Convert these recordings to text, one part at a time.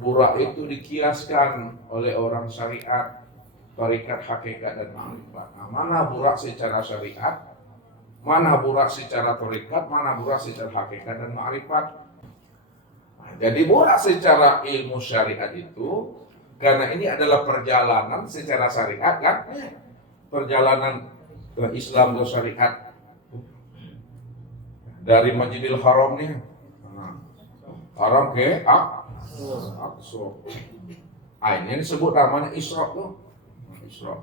Burak itu dikiaskan oleh orang syariat, tarikat, hakikat, dan ma'rifat. Nah, mana burak secara syariat, mana burak secara tarikat, mana burak secara hakikat dan ma'rifat. Nah, jadi burak secara ilmu syariat itu, karena ini adalah perjalanan secara syariat kan, perjalanan ke Islam ke syariat dari Masjidil Haram nih, Haram ke Aqsa. Ini disebut namanya Isra tuh. Isra.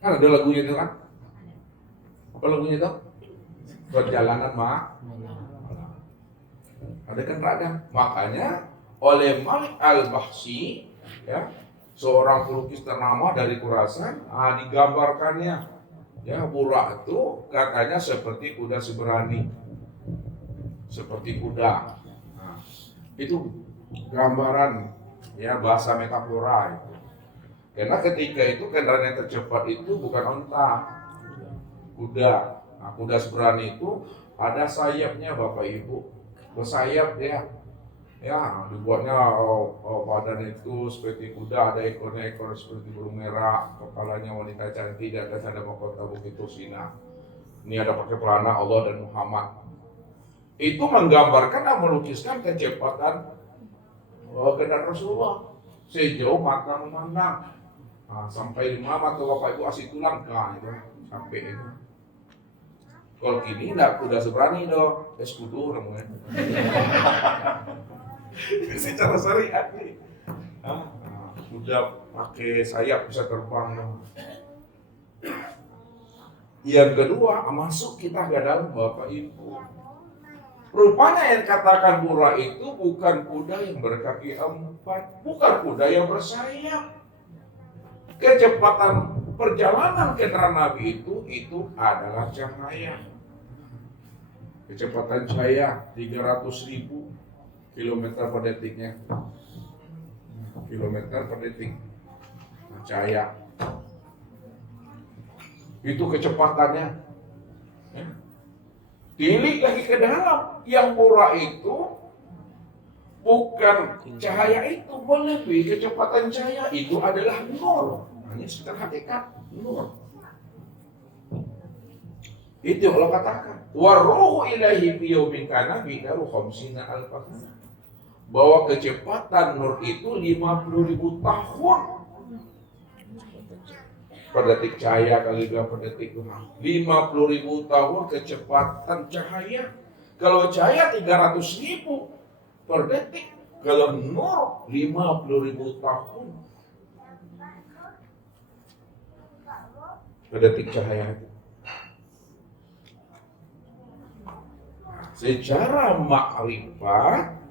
Kan ada lagunya itu kan? Apa lagunya itu? Perjalanan ada kan radang. Makanya oleh Malik Al-Bahsi, ya, seorang pelukis ternama dari Khurasan, digambarkannya, ya, Burak itu katanya seperti kuda seberani, seperti kuda. Nah, itu gambaran, ya, bahasa metafora itu. Karena ketika itu kendaraan yang tercepat itu bukan onta, kuda. Nah, kuda seberani itu ada sayapnya, Bapak Ibu, bersayap dia. Ya, dibuatnya badan itu seperti kuda, ada ekor seperti burung merah, kepalanya wanita cantik, di atas ada mahkota Bukit Tursina. Ini ada pakai pelana Allah dan Muhammad. Itu menggambarkan dan melukiskan kecepatan kendaraan Rasulullah sejauh mata memandang. Nah, sampai di mana tuh Bapak Ibu asik tulang, itu sampai itu. Kalau kini enggak kuda seberani dong, eskudu namanya. Secara syariat nih, kuda pakai sayap bisa terbang dong. Yang kedua, masuk kita ke dalam, Bapak Ibu. Rupanya yang katakan Burak itu bukan kuda yang berkaki 4, bukan kuda yang bersayap. Kecepatan perjalanan kendaraan Nabi itu adalah cahaya. Kecepatan cahaya 300.000 kilometer per detiknya. Kilometer per detik. Nah, cahaya. Itu kecepatannya. Ya. Tilik lagi ke dalam. Yang Burak itu bukan cahaya itu, melebihi kecepatan cahaya. Itu adalah nur. Hanya secara hakikat nur. Itu Allah katakan, waruhu ilahi biyaumin kana bidaru khamsina alfasana. Bahwa kecepatan nur itu 50.000 tahun per detik cahaya kali 2 per detik. 50.000 tahun kecepatan cahaya. Kalau cahaya 300.000 per detik, kalau nur 50.000 tahun per detik cahaya. Secara makrifat,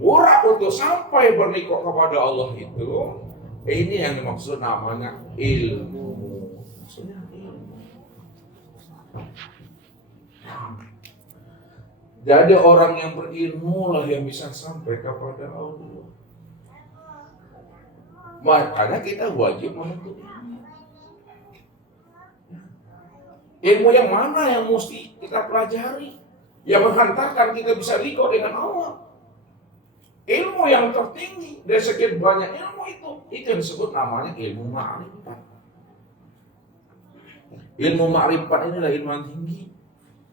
Burak untuk sampai bernikah kepada Allah itu, ini yang dimaksud namanya ilmu. Maksudnya ilmu. Jadi orang yang berilmu lah yang bisa sampai kepada Allah. Makanya kita wajib menuntut ilmu. Ilmu yang mana yang mesti kita pelajari, yang menghantarkan kita bisa liqo dengan Allah. Ilmu yang tertinggi dari sekian banyak ilmu itu yang disebut namanya ilmu ma'rifat. Ilmu ma'rifat inilah ilmu yang tinggi.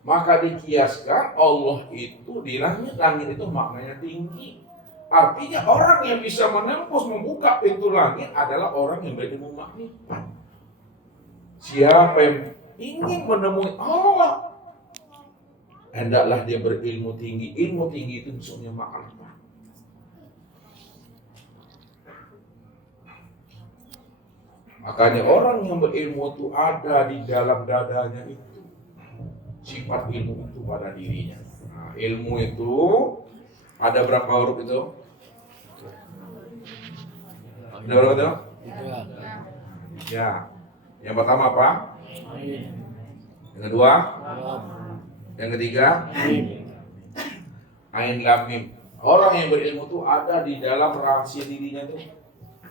Maka dikiaskan Allah itu di langit itu maknanya tinggi. Artinya orang yang bisa menembus membuka pintu langit adalah orang yang berilmu ma'rifat. Siapa yang ingin menemui Allah, hendaklah dia berilmu tinggi. Ilmu tinggi itu maksudnya ma'rifat. Makanya orang yang berilmu itu ada di dalam dadanya itu sifat ilmu itu pada dirinya. Nah, ilmu itu ada berapa huruf itu? Ada berapa itu? Ya. Yang pertama apa? Yang kedua? Yang ketiga? Ain lam mim. Orang yang berilmu itu ada di dalam rahasia dirinya itu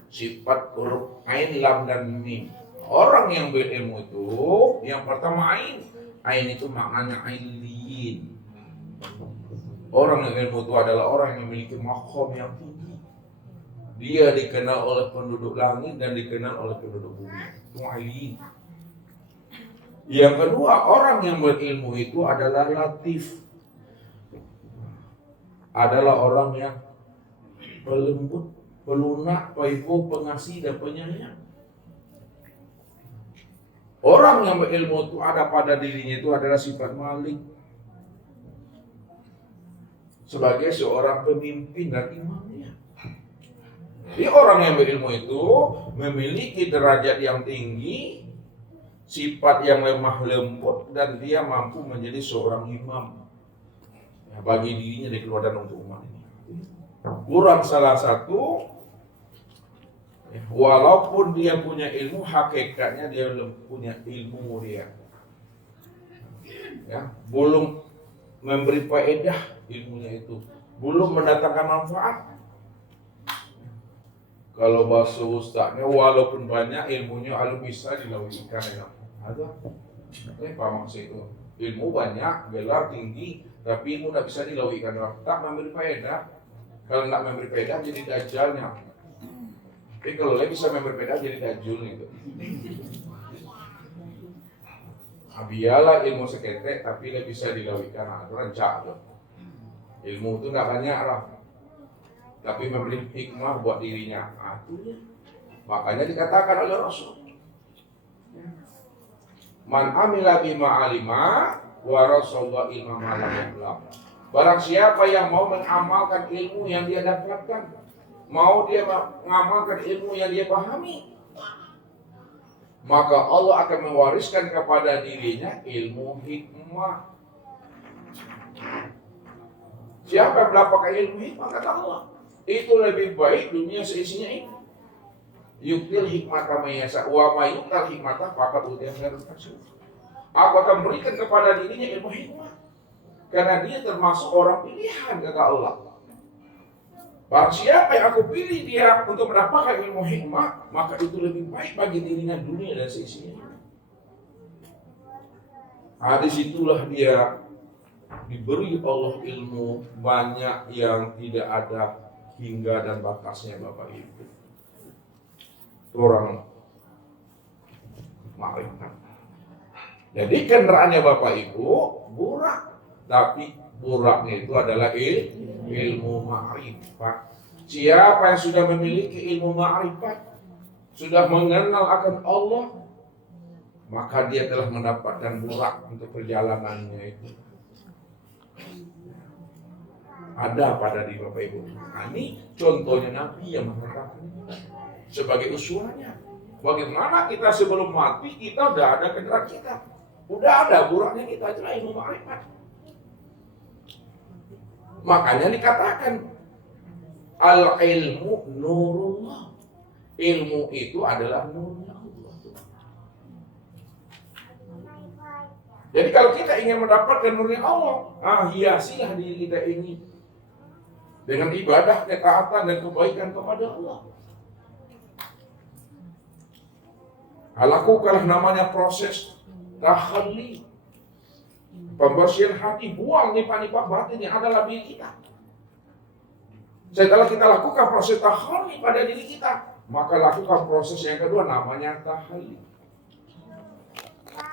sifat huruf ain, lam, dan mim. Orang yang berilmu itu yang pertama ain. Ain itu maknanya ailiyin. Orang yang ilmu itu adalah orang yang memiliki maqam yang tinggi. Dia dikenal oleh penduduk langit dan dikenal oleh penduduk bumi. Itu aliin. Yang kedua, orang yang berilmu itu adalah latif. Adalah orang yang pelembut, pelunak, paipo, pengasih, dan penyayang. Orang yang berilmu itu ada pada dirinya itu adalah sifat malik. Sebagai seorang pemimpin dan imamnya. Jadi orang yang berilmu itu memiliki derajat yang tinggi, sifat yang lemah lembut, dan dia mampu menjadi seorang imam ya, bagi dirinya di keluarga dan untuk umat ini. Kurang salah satu, walaupun dia punya ilmu, hakikatnya dia belum punya ilmu dia. Ya, belum memberi faedah ilmunya itu, belum mendatangkan manfaat. Kalau bahasa ustaznya, walaupun banyak ilmunya, kalau bisa dilauikan ya. Ada, apa maksud itu? Ilmu banyak, gelar tinggi, tapi ilmu tidak bisa dilauikan. Tak memberi faedah. Kalau tidak memberi faedah, jadi dajjalnya. Tapi kalau dia bisa memberi faedah, jadi dajjul gitu. Biarlah ilmu seketek, tapi dia bisa dilauikan. Nah, itu rancak tuh. Ilmu itu tidak banyak lah, tapi memberi hikmah buat dirinya. Makanya dikatakan oleh Rasul, man amila bima alima wa rasulullah ilma malam yang. Barang siapa yang mau mengamalkan ilmu yang dia dapatkan, mau dia mengamalkan ilmu yang dia pahami, maka Allah akan mewariskan kepada dirinya ilmu hikmah. Siapa yang mendapatkan ilmu hikmah, kata Allah, itu lebih baik dunia seisinya ini. Yuktil hikmata mayasa wa mayuktal hikmata faqad utiya khairan katsir. Aku akan berikan kepada dirinya ilmu hikmah, karena dia termasuk orang pilihan, kata Allah. Barang siapa yang aku pilih dia untuk mendapatkan ilmu hikmah, maka itu lebih baik bagi dirinya dunia dan seisinya. Disitulah dia diberi Allah ilmu banyak yang tidak ada hingga dan batasnya, Bapak Ibu. Orang makrifat. Jadi kendaraannya Bapak Ibu burak, tapi buraknya itu adalah ilmu ma'rifat. Siapa yang sudah memiliki ilmu ma'rifat, sudah mengenal akan Allah, maka dia telah mendapatkan burak untuk perjalanannya itu. Ada pada diri Bapak Ibu. Nah, ini contohnya Nabi yang mengatakan sebagai uswahnya. Bagaimana kita sebelum mati, kita udah ada kendaraan kita, udah ada buraknya kita, adalah ilmu ma'rifat. Makanya dikatakan al-ilmu nurullah. Ilmu itu adalah nurnya Allah. Jadi kalau kita ingin mendapatkan nurnya Allah, hiasilah diri kita ini dengan ibadah, ketaatan, dan kebaikan kepada Allah. Lakukanlah namanya proses tahalli, pembersihan hati, buang nifat-nifat batin yang ada dalam diri kita. Setelah kita lakukan proses tahalli pada diri kita, maka lakukan proses yang kedua namanya tahalli.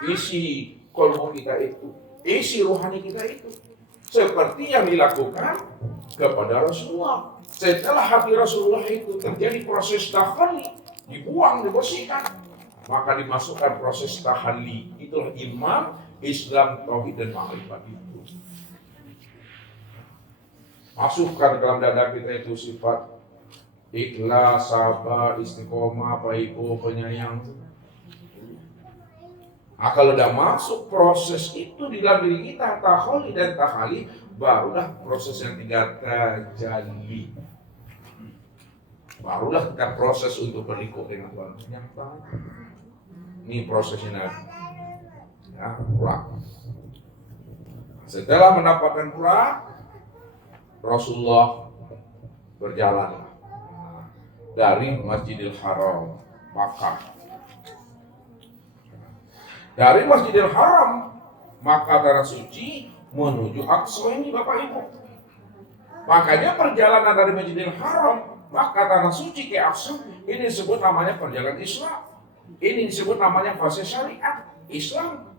Isi kolbu kita itu, isi rohani kita itu, seperti yang dilakukan kepada Rasulullah. Setelah hati Rasulullah itu terjadi proses tahalli, dibuang, dibersihkan, maka dimasukkan proses tahalli. Itulah iman, Islam, tauhid, dan ma'rifat itu. Masukkan dalam dada kita itu sifat ikhlas, sabar, istiqomah, paipo, penyayang. Kalau udah masuk proses itu di dalam diri kita, tahalli dan tahalli, barulah proses yang tiga terjadi. Barulah kita proses untuk berikut dengan Tuhan. Yang tahu. Ini prosesnya ya, purak. Setelah mendapatkan purak, Rasulullah berjalan dari Masjidil Haram, Makkah. Dari Masjidil Haram, Makkah tanah suci, menuju Aqsa ini Bapak Ibu. Makanya perjalanan dari Masjidil Haram maka tanah suci ke Aqsa ini disebut namanya perjalanan Islam. Ini disebut namanya fase syariat Islam.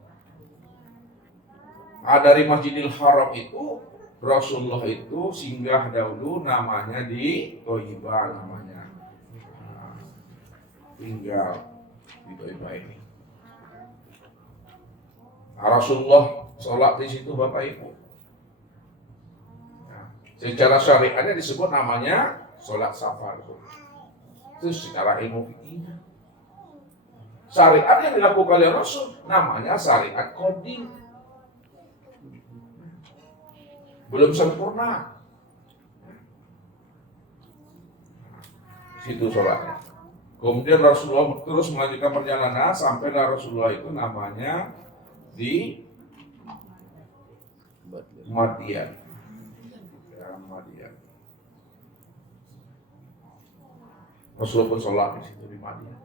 Dari Masjidil Haram itu Rasulullah itu singgah dahulu namanya di Thayyibah namanya. Tinggal di Thayyibah ini. Rasulullah sholat di situ Bapak Ibu. Secara syariatnya disebut namanya sholat safar. Itu secara ilmu fikih. Syariat yang dilakukan oleh Rasul namanya syariat qadim. Belum sempurna. Situ sholatnya. Kemudian Rasulullah terus melanjutkan perjalanan sampai Rasulullah itu namanya di Madian. Ya, Madian. Rasulullah pun sholat di situ di Madian.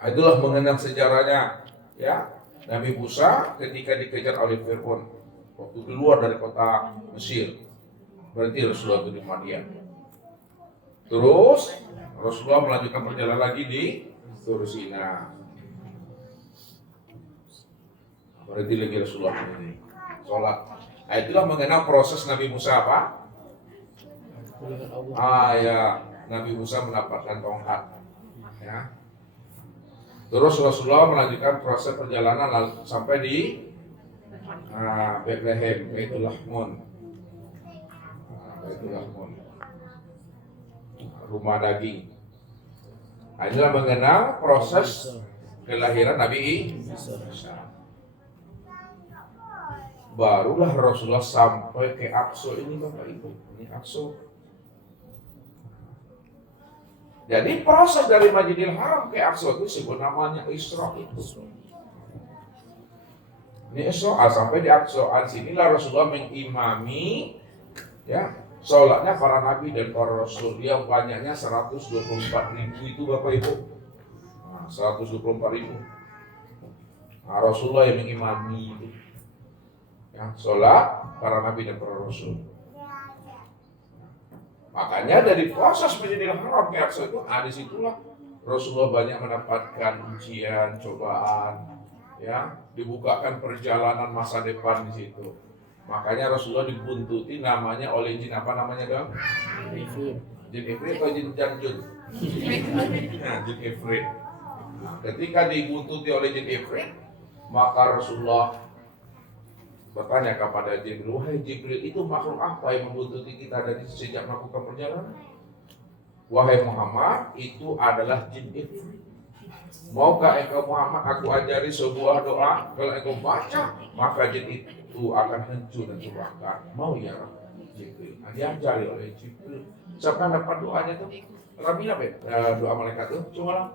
Itulah mengenang sejarahnya, ya. Nabi Musa ketika dikejar oleh Fir'aun waktu keluar dari kota Mesir, berarti Rasulullah itu di Madian. Terus Rasulullah melanjutkan perjalanan lagi di Tur Sina. Berarti lagi Rasulullah ini sholat. Nah, itulah mengenal proses Nabi Musa apa? Ya, Nabi Musa mendapatkan tongkat. Ya. Terus Rasulullah melanjutkan proses perjalanan sampai di Bethlehem, Baitul Lahmun, rumah daging. Nah, inilah mengenal proses kelahiran Nabi Isa. Barulah Rasulullah sampai ke Aqsa ini Bapak Ibu. Ini Aqsa. Jadi proses dari Masjidil Haram ke Aqsa itu disebut namanya Isra itu. Ini Isra sampai di Aqsa. Sinilah Rasulullah mengimami ya sholatnya para nabi dan para rasul. Dia banyaknya 124.000 itu Bapak Ibu. 124.000. Rasulullah yang mengimami itu. Ya, sholat para nabi dan para rasul. Makanya dari proses Masjidil Haram ke Aqsa itu, disitulah Rasulullah banyak mendapatkan ujian, cobaan, ya, dibukakan perjalanan masa depan di situ. Makanya Rasulullah dibuntuti namanya oleh jin apa namanya dong? Jin Ifrit atau jin Janjun? Jin Ifrit. Ketika dibuntuti oleh jin Ifrit, maka Rasulullah bertanya kepada Jibril, wahai Jibril, itu makhluk apa yang membuntuti kita dari sejak melakukan perjalanan? Wahai Muhammad, itu adalah jin Ifrit. Maukah engkau Muhammad aku ajari sebuah doa? Kalau engkau baca, maka jin itu akan hancur dan terbakar. Mau ya Jibril? Diajari oleh Jibril. Siapa dapat doanya tuh? Rabi apa ya? Doa malaikat tuh? Coba lah.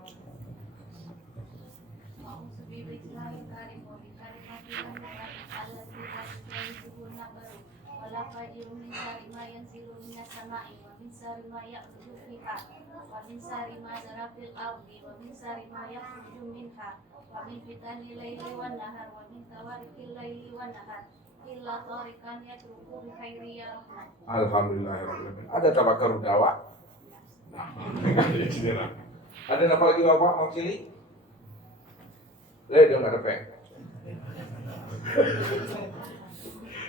ومن شر ما زرع في الأرض ومن شر ما يخرج منها ومن فتن الليل والنهار ومن طوارق الليل والنهار إلا طارقا يترك بخير يا رحمن. Alhamdulillahirrahmanirrahim. Ada tabakarun dawa? Ada apa lagi Bapak mau pilih? Dia nggak ada peng.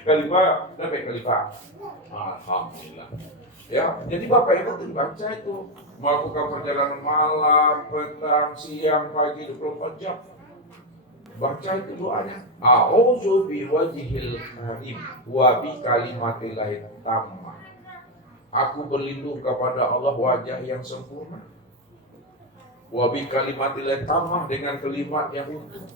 Khalifah, ada peng Khalifah. Alhamdulillah. Ya, jadi Bapak Ibu tuh baca itu melakukan perjalanan malam, petang, siang, pagi 24 jam. Baca itu doanya. A'udzu biwajhil karim wa bi kalimatillahi tammah. Aku berlindung kepada Allah wajah yang sempurna. Wa bi kalimatillahi tammah dengan kalimat yang utuh.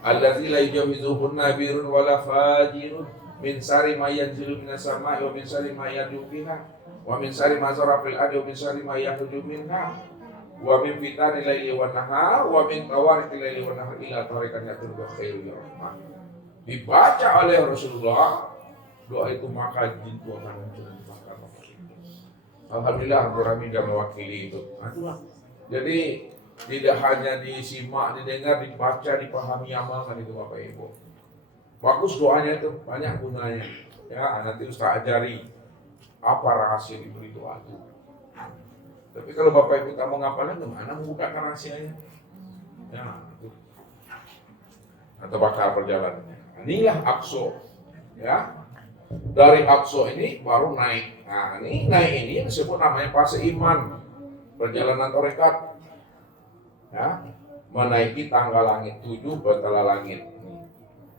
Allazi la yujawizuhun nabirun wala fajirun. Min sari ma yanzilu minas sama'i wa min sari ma yad'u fiha wa min sari ma zara fil ardi wa min sari ma yakhruju minha wa min fitani laili wan nahar wa min tawariqil laili wan nahar ila tariqan yatul khairul rahman. Dibaca oleh Rasulullah doa itu maka jin itu akan muncul di belakang. Alhamdulillah Rabbul Alamin dan mewakili itu. Itulah. Jadi Tidak hanya disimak, didengar, dibaca, dipahami, amalkan itu Bapak Ibu. Bagus doanya itu, banyak gunanya. Ya, nanti Ustaz ajari apa rahasia diberi doa itu. Tapi kalau Bapak Ibu tak mau ngapalnya, gimana membukakan rahasianya? Ya, itu. Atau bakal perjalanannya. Inilah Aqsa. Ya, dari Aqsa ini baru naik. Nah, ini naik ini disebut namanya fase iman, perjalanan tarekat. Ya, menaiki tangga langit 7 batala langit.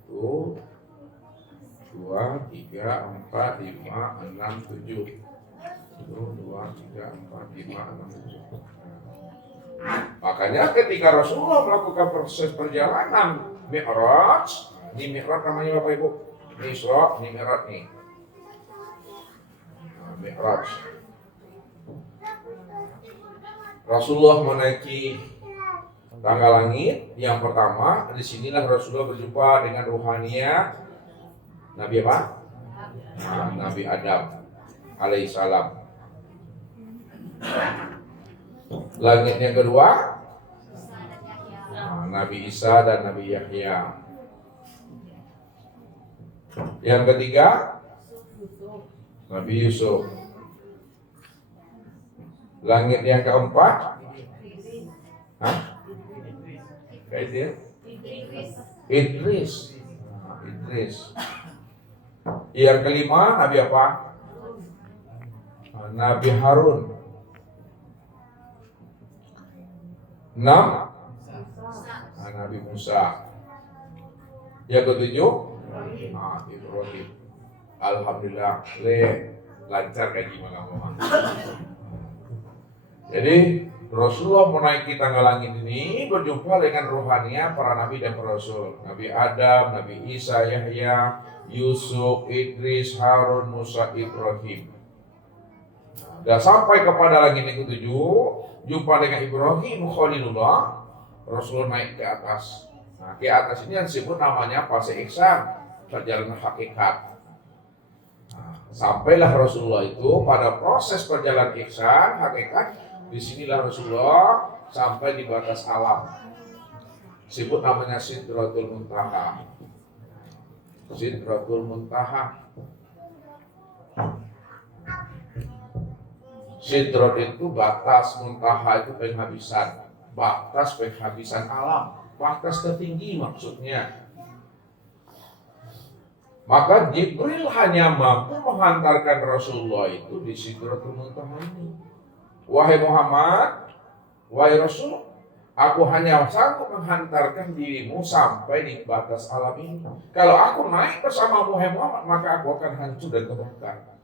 1, 2, 3, 4, 5, 6, 7. 1, 2, 3, 4, 5, 6, 7. Makanya ketika Rasulullah melakukan proses perjalanan Mi'raj, ini Mi'raj namanya Bapak Ibu. Ini Isra, ini Mi'raj nih. Nah, Mi'raj. Rasulullah menaiki tangga langit yang pertama. Disinilah Rasulullah berjumpa dengan ruhania Nabi apa? Nabi Adam alaihissalam. Langit yang kedua Nabi Isa dan Nabi Yahya. Yang ketiga Nabi Yusuf. Langit yang keempat Idris. Yang kelima Nabi apa? Nabi Harun. 6 Nabi Musa. Yang ketujuh Ibrahim. Alhamdulillah lancar kaji malam. Jadi Rasulullah menaiki tangga langit ini berjumpa dengan ruhania para nabi dan para rasul. Nabi Adam, Nabi Isa, Yahya, Yusuf, Idris, Harun, Musa, Ibrahim. Dan sampai kepada langit yang ketujuh, jumpa dengan Ibrahim Khalilullah, Rasulullah naik ke atas. Nah, ke atas ini yang disebut namanya fase ihsan, perjalanan hakikat. Nah, sampailah Rasulullah itu pada proses perjalanan ihsan, hakikat. Disinilah Rasulullah sampai di batas alam. Disebut namanya Sidratul Muntaha. Sidratul Muntaha. Sidrat itu batas, muntaha itu penghabisan. Batas penghabisan alam. Batas tertinggi maksudnya. Maka Jibril hanya mampu menghantarkan Rasulullah itu di Sidratul Muntaha ini. Wahai Muhammad, wahai Rasul, aku hanya sanggup menghantarkan dirimu sampai di batas alam ini. Kalau aku naik bersama wahai Muhammad, maka aku akan hancur dan terbakar.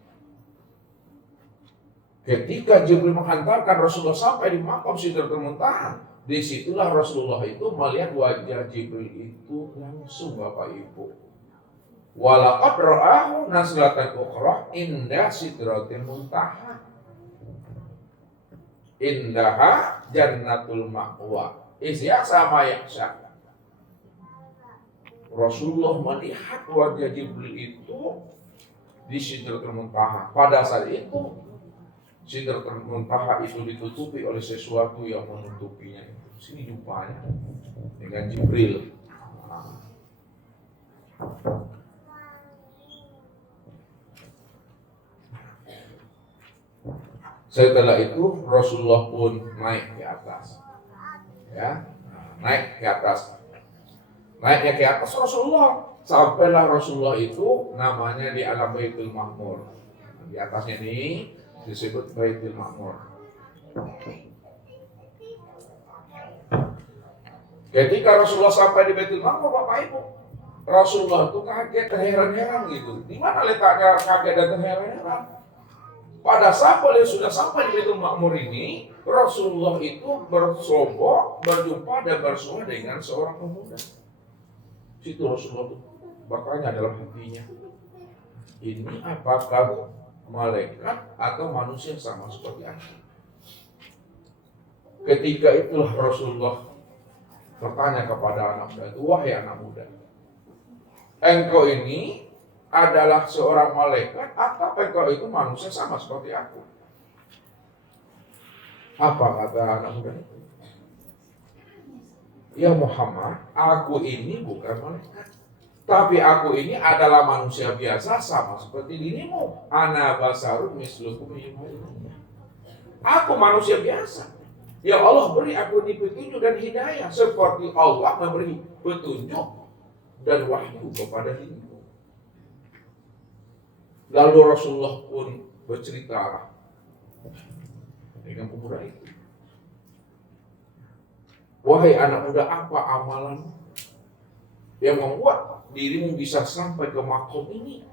Ketika Jibril menghantarkan Rasulullah sampai di makam Sidratul Muntaha, disitulah Rasulullah itu melihat wajah Jibril itu langsung Bapak Ibu. Walaqad ra'ahu nazlatan ukhra inda Sidratil Muntaha. Indaha jannatul ma'wa. Isya sama yaksha. Rasulullah melihat wajah Jibril itu di Sidratul Muntaha. Pada saat itu Sidratul Muntaha itu ditutupi oleh sesuatu yang menutupinya. Sini jumpanya dengan Jibril. Setelah itu Rasulullah pun naik ke atas. Ya, naik ke atas. Naiknya ke atas Rasulullah. Sampailah Rasulullah itu namanya di alam Baitul Ma'mur. Di atasnya ini disebut Baitul Ma'mur. Ketika Rasulullah sampai di Baitul Ma'mur, Bapak Ibu, Rasulullah itu kaget, terheran-heran gitu. Di mana letaknya kaget dan terheran-heran? Pada saat beliau sudah sampai di Baitul Ma'mur ini, Rasulullah itu bersobok, berjumpa dan bersua dengan seorang pemuda. Situ Rasulullah itu bertanya dalam hatinya, ini apakah malaikat atau manusia sama seperti aku? Ketika itulah Rasulullah bertanya kepada anak muda itu, wahai anak muda, engkau ini adalah seorang malaikat atau engkau itu manusia sama seperti aku? Apa kata anak muda itu? ya Muhammad, aku ini bukan malaikat. Tapi aku ini adalah manusia biasa sama seperti dirimu. Ana basarun mislukum yuha. Aku manusia biasa. Ya Allah beri aku ini petunjuk dan hidayah seperti Allah memberi petunjuk dan wahyu kepada dirimu. Lalu Rasulullah pun bercerita dengan pemuda itu. Wahai anak muda, apa amalan yang membuat dirimu bisa sampai ke makom ini?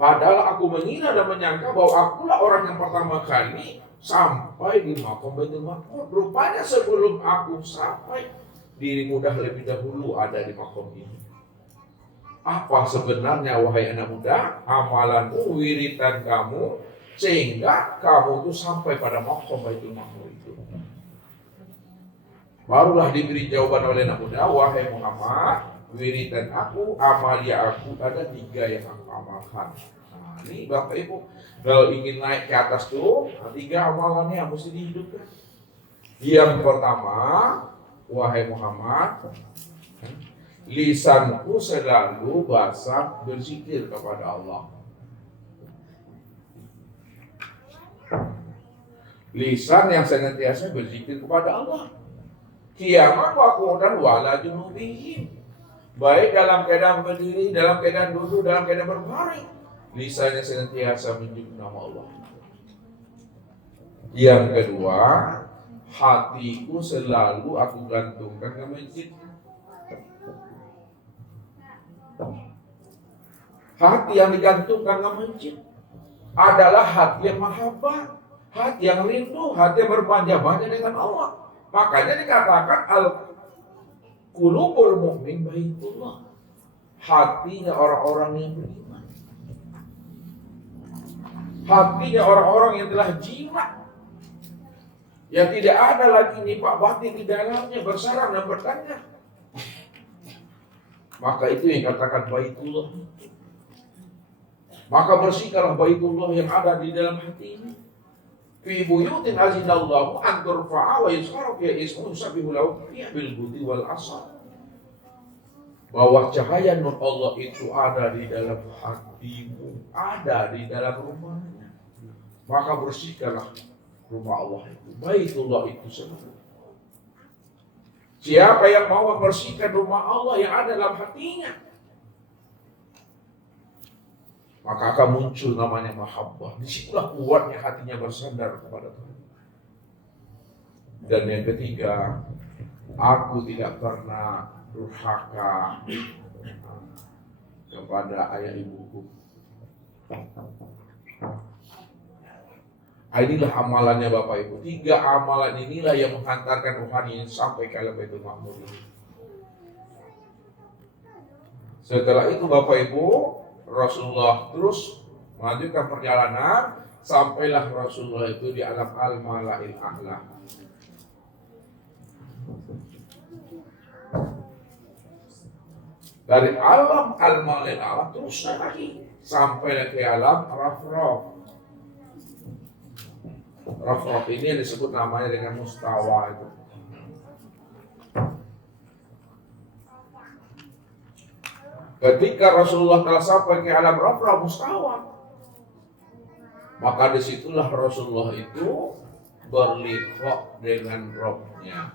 Padahal aku mengira dan menyangka bahwa akulah orang yang pertama kali sampai di makom Baitul Maqmur. Rupanya sebelum aku sampai, dirimu dah lebih dahulu ada di makom ini. Apa sebenarnya wahai anak muda amalanmu, wiridan kamu, sehingga kamu tuh sampai pada makom Baitul Maqmur itu? Barulah diberi jawaban oleh anak muda, wahai Muhammad, wiridan aku, amalia aku, ada 3 yang aku amalkan. Nah, ini Bapak Ibu, kalau ingin naik ke atas tuh, 3 amalannya yang mesti dihidupkan. Yang pertama, wahai Muhammad, lisanku selalu basah berzikir kepada Allah. Lisan yang senantiasa berzikir kepada Allah. Kiamat waqudan wala junubihim. Baik dalam keadaan berdiri, dalam keadaan duduk, dalam keadaan berbaring, lisannya senantiasa menyebut nama Allah. Yang kedua, hatiku selalu aku gantungkan ke masjid. Hati yang digantungkan ke masjid adalah hati yang mahabbah, hati yang rindu, hati yang berbanja-banja dengan Allah. Makanya dikatakan al-qulubul mu'min baitullah. Hatinya orang-orang yang beriman. Hatinya orang-orang yang telah jinak. Yang tidak ada lagi nifaq batin di dalamnya, bersarang dan bertanya. Maka itu yang katakan baitullah. Maka bersihkanlah baitullah yang ada di dalam hati ini. Fi buyutin azinallahu an turfa'a wa yuzkara fiha ismuhu yusabbihu lahu fiha bil ghudwi wal asal. Bahwa cahaya nur Allah itu ada di dalam hatimu, ada di dalam rumahnya. Maka bersihkanlah rumah Allah itu, baitullah itu sendiri. Siapa yang mau membersihkan rumah Allah yang ada dalam hatinya, maka akan muncul namanya mahabbah. Disitulah kuatnya hatinya bersandar kepada Tuhan. Dan yang ketiga, aku tidak pernah durhaka kepada ayah ibuku. Inilah amalannya Bapak Ibu. 3 amalan inilah yang menghantarkan rohani sampai ke alam Baitul Maqmur ini. Setelah itu Bapak Ibu, Rasulullah terus melanjutkan perjalanan, sampailah Rasulullah itu di alam al-mala'il a'la. Dari alam al-mala'il a'la terus lagi sampai ke alam Rafraf. Rafraf ini yang disebut namanya dengan mustawa itu. Ketika Rasulullah telah sampai ke alam Rafraf mustawa, maka disitulah Rasulullah itu berliqa dengan Rabb-nya.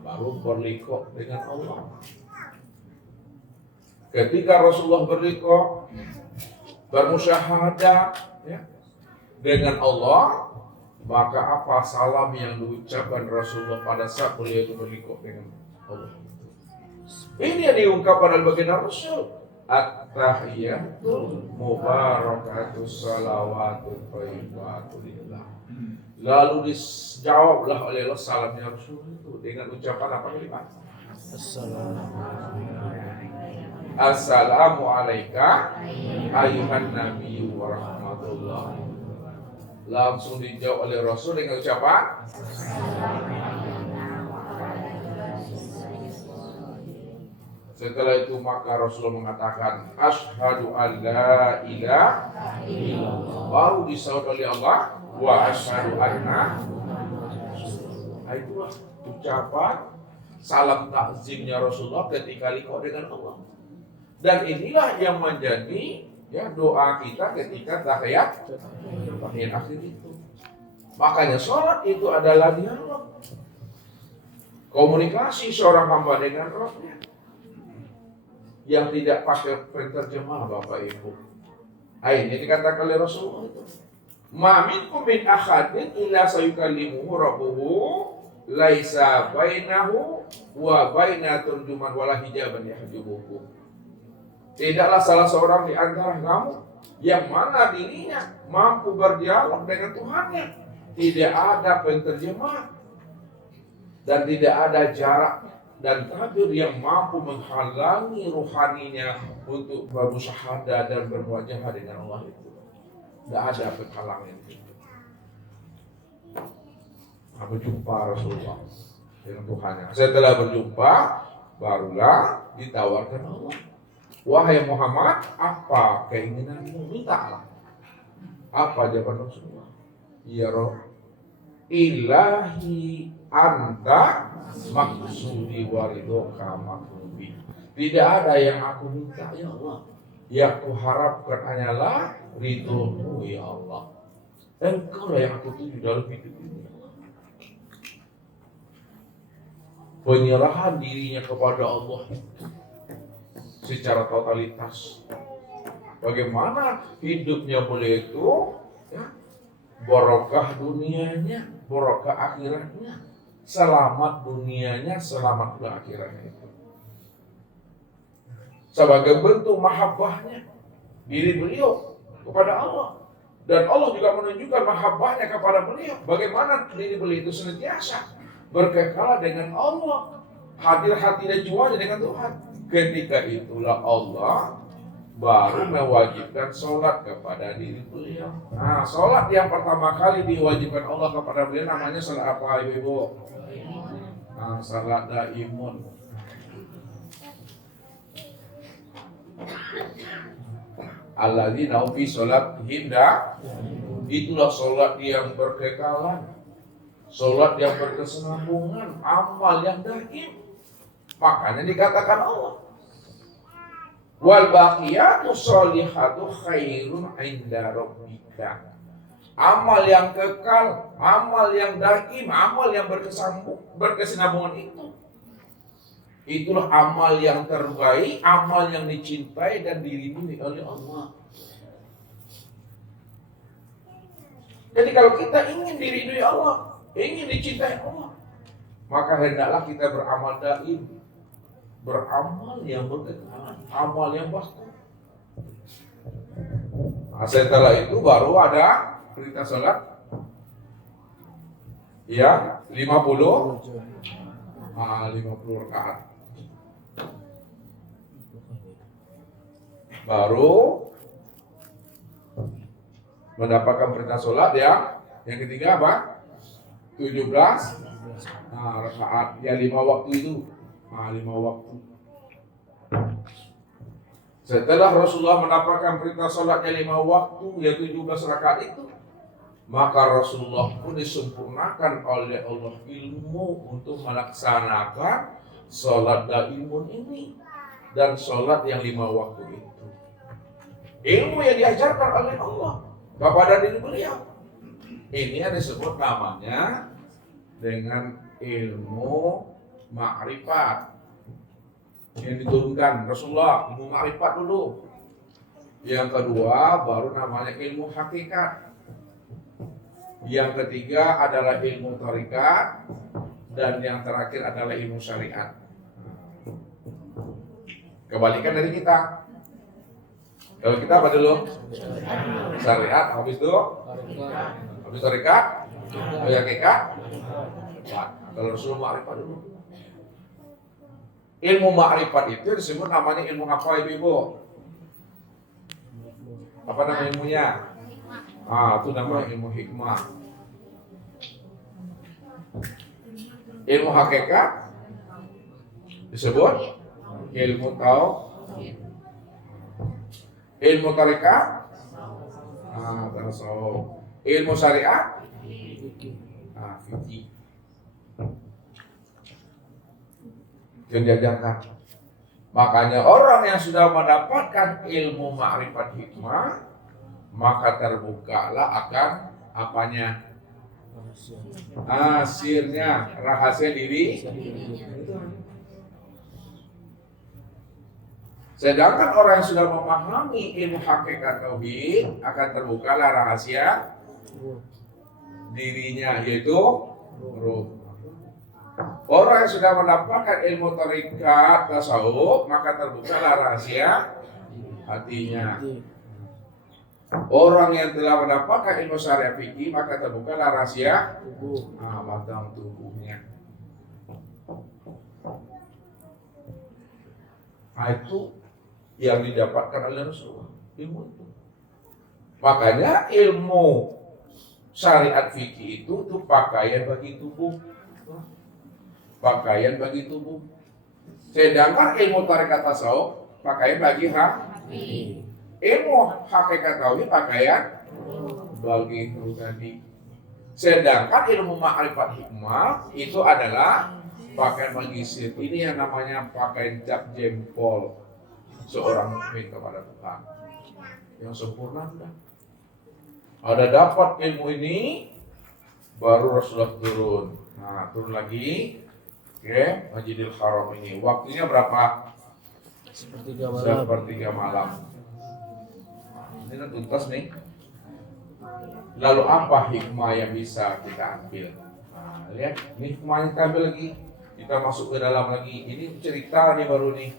Baru berliqa dengan Allah. Ketika Rasulullah berliqa, bermusyahadah dengan Allah, maka apa salam yang diucapkan Rasulullah pada saat beliau itu berliqa dengan Allah? Ini yang diungkapkan dalam baginda Rasul. At-tahiyatul mubarakatus salawatul thayyibatu lillah. Lalu dijawablah oleh Allah salamnya Rasul itu dengan ucapan apa kalimat? Assalamu alayka ayuhan nabiyyu wa rahmatullah. Langsung dijawab oleh Rasul dengan ucapan Setelah itu maka Rasulullah mengatakan asyhadu an la ilaha illallah. Baru disaut oleh Allah wa asyhadu anna. Itulah ucapan salam takzimnya Rasulullah ketika liqa dengan Allah. Dan inilah yang menjadi ya doa kita ketika tahiyat akhir itu. Makanya sholat itu adalah dialog, komunikasi seorang hamba dengan Rabbnya yang tidak pakai penterjemah, Bapak Ibu. Ini dikatakan oleh Rasulullah itu. Ma minkum min ahadin illa sayukallimuhu rabbuhu laisa bainahu wa baina turjuman wala hijaban yahjubuhu. Tidaklah salah seorang di antara kamu yang mana dirinya mampu berdialog dengan Tuhannya. Tidak ada penterjemah dan tidak ada jarak dan tabir yang mampu menghalangi rohaninya untuk bermusyahadah dan berwajah dengan Allah itu. Tidak ada penghalangan itu. Berjumpa Rasulullah dengan Tuhannya. Setelah berjumpa, barulah ditawarkan Allah. Wahai Muhammad, apa keinginanmu? Mintalah. Apa jawaban Rasulullah? Ya Rabb, ilahi anta maksudi waridoka makrubi. Tidak ada yang aku minta ya Allah. Yang aku harapkan hanyalah ridhomu ya Allah. Engkau lah yang aku tuju dalam hidup ini. Penyerahan dirinya kepada Allah secara totalitas. Bagaimana hidupnya boleh itu ya, barokah dunianya, barokah akhiratnya, selamat dunianya, selamat pula akhiratnya itu. Sebagai bentuk mahabbahnya diri beliau kepada Allah. Dan Allah juga menunjukkan mahabbahnya kepada beliau. Bagaimana diri beliau itu senantiasa berkekalan dengan Allah, hadir hati dan jiwanya dengan Tuhan. Ketika itulah Allah baru mewajibkan sholat kepada diri beliau. Nah, sholat yang pertama kali diwajibkan Allah kepada beliau namanya sholat apa, Ibu? Nah, sholat daimun. Alladzina fi sholatihim itulah sholat yang berkekalan, sholat yang berkesinambungan, amal yang daim. Makanya dikatakan Allah, wal baqiyatu sholihatu khairun inda rabbika. Amal yang kekal, amal yang daim, amal yang berkesinambungan itulah amal yang terbaik, amal yang dicintai dan diridhoi oleh Allah. Jadi kalau kita ingin diridhoi Allah, ingin dicintai Allah, maka hendaklah kita beramal daim, beramal yang berkekalan, amal yang baku. Nah, setelah itu baru ada perintah salat. Ya, 50 rakaat. Baru mendapatkan perintah sholat ya. Yang ketiga apa? 17 rakaat. Ya 5 waktu itu. 5 waktu. Setelah Rasulullah mendapatkan perintah sholatnya 5 waktu, ya 17 rakaat itu, maka Rasulullah pun disempurnakan oleh Allah ilmu untuk melaksanakan sholat daimun ini dan sholat yang 5 waktu itu. Ilmu yang diajarkan oleh Allah kepada diri beliau. Ini yang disebut namanya dengan ilmu ma'rifat yang diturunkan Rasulullah, ilmu ma'rifat dulu. Yang kedua baru namanya ilmu hakikat. Yang ketiga adalah ilmu thariqat dan yang terakhir adalah ilmu syariat. Kebalikan dari kita. Kalau kita apa dulu? Syariat, habis itu thariqat, habis hakikat. Kalau Rasulullah ma'rifat dulu. Ilmu ma'rifat itu disebut namanya ilmu apa, Ibu? Apa nama ilmunya? Itu namanya ilmu hikmah. Ilmu hakikat disebut ilmu tauhid. Ilmu tarikat, tasawuf. Ilmu syariat, fikih. yang diajarkan. Makanya orang yang sudah mendapatkan ilmu ma'rifat hikmah, maka terbukalah akan apanya? Sirnya, rahasia diri. Sedangkan orang yang sudah memahami ilmu hakikat tauhid, akan terbukalah rahasia dirinya, yaitu ruh. Orang yang sudah mendapatkan ilmu tarekat tasawuf, maka terbukalah rahasia hatinya. Orang yang telah mendapatkan ilmu syariat fikih, maka terbukalah rahasia batang tubuhnya. Itu yang didapatkan oleh Rasulullah, ilmu itu. Makanya ilmu syariat fikih itu pakaian bagi tubuh. Pakaian bagi tubuh. Sedangkan ilmu tarekat tasawuf pakaian bagi hati. Ilmu hakikat tauhid pakaian bagi ruh tadi. Sedangkan ilmu ma'rifat hikmah itu adalah pakaian bagi sir. Ini yang namanya pakaian cap jempol seorang mukmin kepada Tuhan yang sempurna. Ada dapat ilmu ini, baru Rasulullah turun. Nah, turun lagi ke Masjidil Haram ini. Waktunya berapa? Sepertiga malam. Ini kan tuntas nih. Lalu apa hikmah yang bisa kita ambil? Nah, lihat, ini hikmahnya kita ambil lagi. Kita masuk ke dalam lagi. Ini cerita nih baru nih.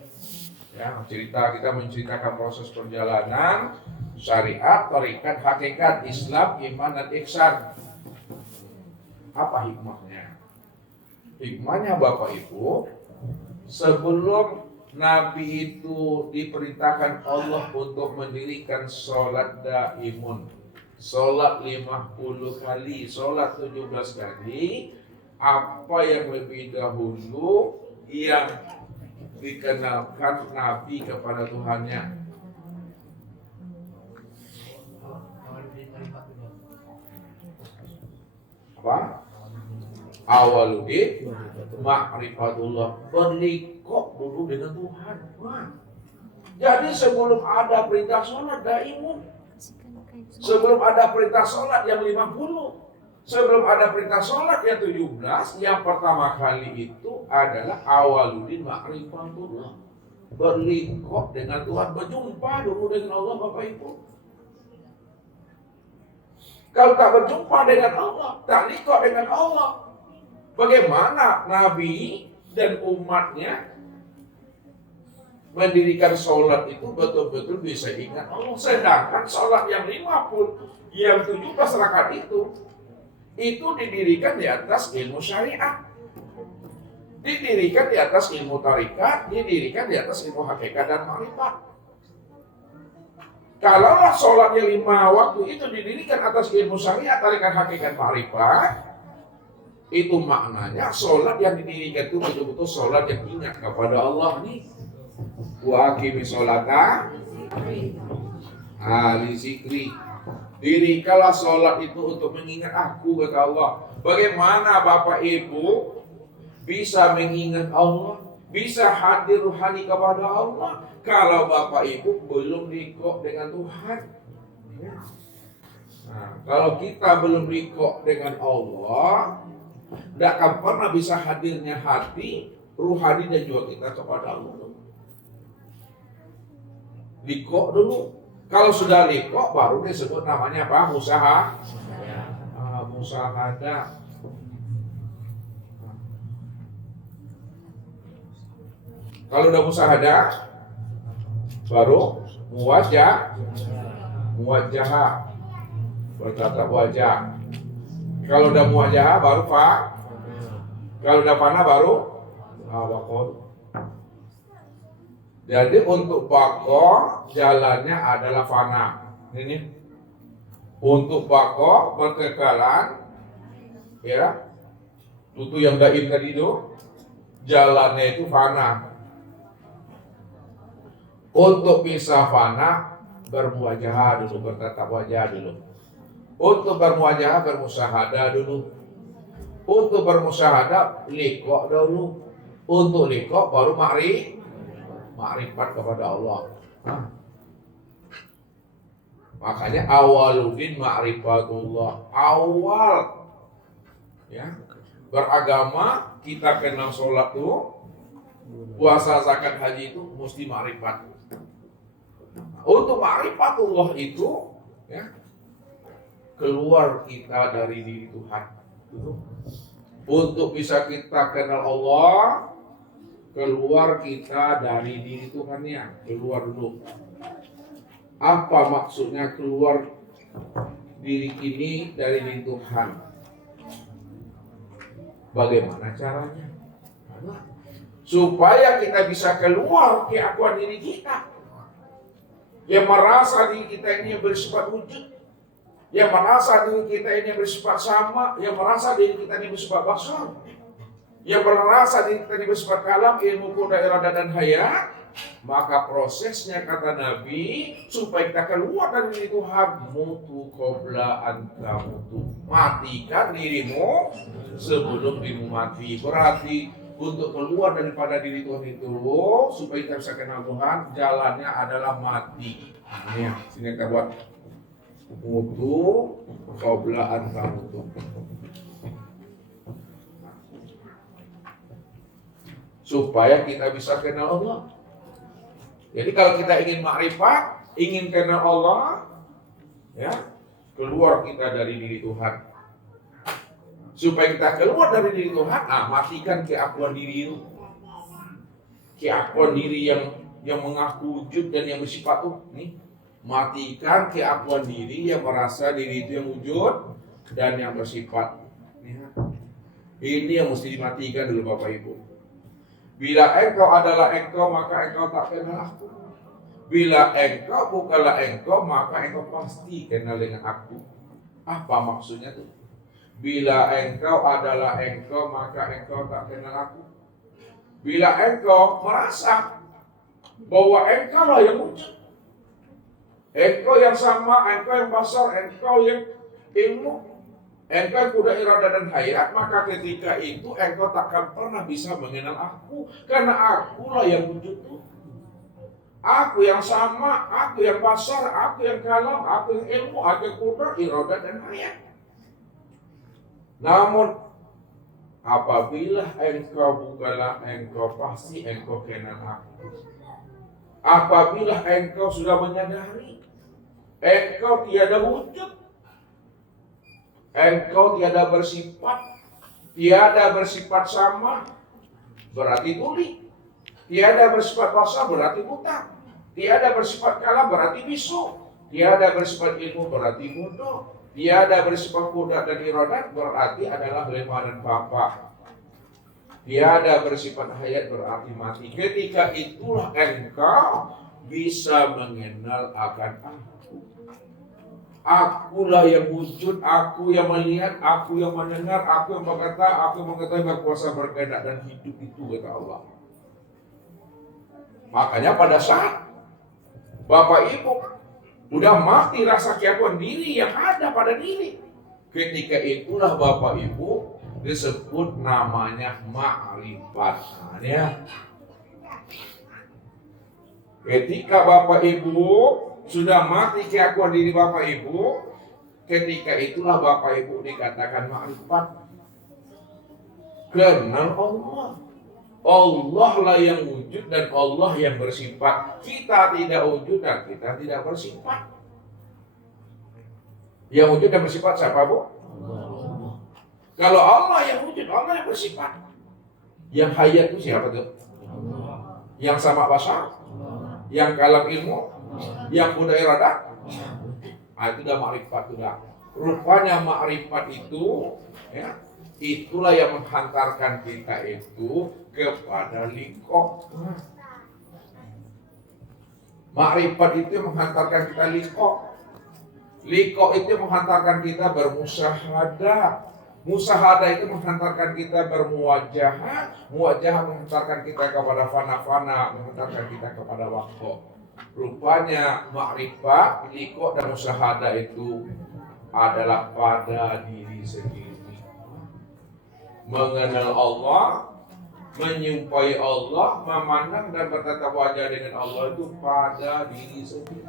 Ya, cerita, kita menceritakan proses perjalanan syariat, tarekat, hakikat, Islam, iman dan ihsan. Apa hikmahnya? Hikmahnya Bapak Ibu, sebelum Nabi itu diperintahkan Allah untuk mendirikan sholat daimun, sholat 50 kali, sholat 17 kali, apa yang lebih dahulu yang dikenalkan Nabi kepada Tuhannya? Apa? Awaludin ma'rifatullah, berlikok dulu dengan Tuhan. Jadi sebelum ada perintah sholat daimun, sebelum ada perintah sholat yang 50, sebelum ada perintah sholat yang 17, yang pertama kali itu adalah awaludin ma'rifatullah, berlikok dengan Tuhan, berjumpa dulu dengan Allah. Bapak Ibu, kalau tak berjumpa dengan Allah, tak likok dengan Allah, bagaimana Nabi dan umatnya mendirikan sholat itu betul-betul bisa ingat Allah? Sedangkan sholat yang 50, yang 17 rakaat itu didirikan di atas ilmu syariat, didirikan di atas ilmu tarikat, didirikan di atas ilmu hakikat dan ma'rifat. Kalaulah sholatnya 5 waktu itu didirikan atas ilmu syariat, tarikat, hakikat, ma'rifat, itu maknanya sholat yang didirikan itu betul-betul sholat yang ingat kepada Allah nih. Wa aqimi sholata li zikri. Dirikanlah sholat itu untuk mengingat aku, kata Allah. Bagaimana Bapak Ibu bisa mengingat Allah, bisa hadir ruhani kepada Allah, kalau Bapak Ibu belum likok dengan Tuhan? Nah, kalau kita belum likok dengan Allah, tidak akan pernah bisa hadirnya hati, ruhani dan jiwa kita kepada Allah. Likok dulu. Kalau sudah likok, baru disebut namanya apa? Musahadah. Kalau udah musahadah, baru muwajjah, bertatap wajah. Kalau udah muwajjah, baru kalau udah fana, baru baqo. Jadi untuk baqo jalannya adalah fana. Ini untuk baqo berkekalan, ya. Itu yang daim tadi itu jalannya itu fana. Untuk bisa fana, bermuwajah dulu, bertatap wajah dulu. Untuk bermuwajah, bermusahadah dulu. Untuk bermusahadah, likok dulu. Untuk liqa baru makrifat kepada Allah. Makanya awaludin ma'rifatullah. Awal ya beragama kita kenal sholat tuh, puasa, zakat, haji itu mesti makrifat. Untuk ma'rifatullah itu ya keluar kita dari diri Tuhan. Untuk bisa kita kenal Allah, keluar kita dari diri Tuhannya, keluar dulu. Apa maksudnya keluar diri ini dari diri Tuhan? Bagaimana caranya? Supaya kita bisa keluar keakuan diri kita, yang merasa diri kita ini bersifat wujud, yang merasa diri kita ini bersifat sama, yang merasa diri kita ini bersifat basar, yang merasa diri kita ini bersifat kalam, ilmu, kuda, iradah, dan hayat. Maka prosesnya kata Nabi, supaya kita keluar dari diri Tuhan, mutu qabla anta mutu, matikan dirimu sebelum dirimu mati. Berarti untuk keluar daripada diri Tuhan itu, supaya kita bisa kenal Tuhan, jalannya adalah mati. Ini sini kita buat mutu qabla anta mutu. Supaya kita bisa kenal Allah. Jadi kalau kita ingin makrifat, ingin kenal Allah, ya, keluar kita dari diri Tuhan. Supaya kita keluar dari diri Tuhan, matikan keakuan diri itu. Keakuan diri yang mengaku wujud dan yang bersifat itu, nih. Matikan keakuan diri yang merasa diri itu yang wujud dan yang bersifat. Ini yang mesti dimatikan dulu Bapak Ibu. Bila engkau adalah engkau, maka engkau tak kenal aku. Bila engkau bukanlah engkau, maka engkau pasti kenal dengan aku. Apa maksudnya tuh? Bila engkau adalah engkau, maka engkau tak kenal aku. Bila engkau merasa bahwa engkau lah yang wujud, engkau yang sama, engkau yang basar, engkau yang ilmu, engkau kuda, iradah, dan hayat, maka ketika itu engkau takkan pernah bisa mengenal aku, karena akulah yang wujud itu. Aku yang sama, aku yang basar, aku yang kalam, aku yang ilmu, aku yang kuda, iradah, dan hayat. Namun apabila engkau bukanlah engkau, pasti engkau kenal aku. Apabila engkau sudah menyadari engkau tiada wujud, engkau tiada bersifat sama, berarti tuli. Tiada bersifat basar, berarti buta. Tiada bersifat kalam, berarti bisu. Tiada bersifat ilmu, berarti bodoh. Tiada bersifat kuda dan iradat, berarti adalah lemah dan papa. Tiada bersifat hayat, berarti mati. Ketika itulah engkau bisa mengenal akan aku. Akulah yang wujud, aku yang melihat, aku yang mendengar, aku yang berkata, aku yang mengetahui, berkuasa, berkehendak dan hidup, itu kata Allah. Makanya pada saat Bapak Ibu udah mati rasa keakuan diri yang ada pada diri, ketika itulah Bapak Ibu disebut namanya ma'rifat. Ya. Ketika Bapak Ibu sudah mati keakuan diri Bapak Ibu, ketika itulah Bapak Ibu dikatakan ma'rifat. Kenal Allah. Allah lah yang wujud dan Allah yang bersifat. Kita tidak wujud dan kita tidak bersifat. Yang wujud dan bersifat siapa, Bu? Allah. Kalau Allah yang wujud, Allah yang bersifat. Yang hayat itu siapa tuh? Allah. Yang sama basar? Allah. Yang kalam ilmu? Allah. Yang kuda iradah? Itu udah ma'rifat sudah. Rupanya ma'rifat itu, ya, itulah yang menghantarkan kita itu kepada liqa. Ma'rifat itu menghantarkan kita liqa. Liqa itu menghantarkan kita bermusyahadah. Musyahadah itu menghantarkan kita bermuwajahah. Muwajahah menghantarkan kita kepada fana-fana, menghantarkan kita kepada waktu. Rupanya ma'rifat, liqa dan musyahadah itu adalah pada diri sendiri. Mengenal Allah menyumpahi Allah, memandang dan bertatap wajah dengan Allah itu pada diri sendiri.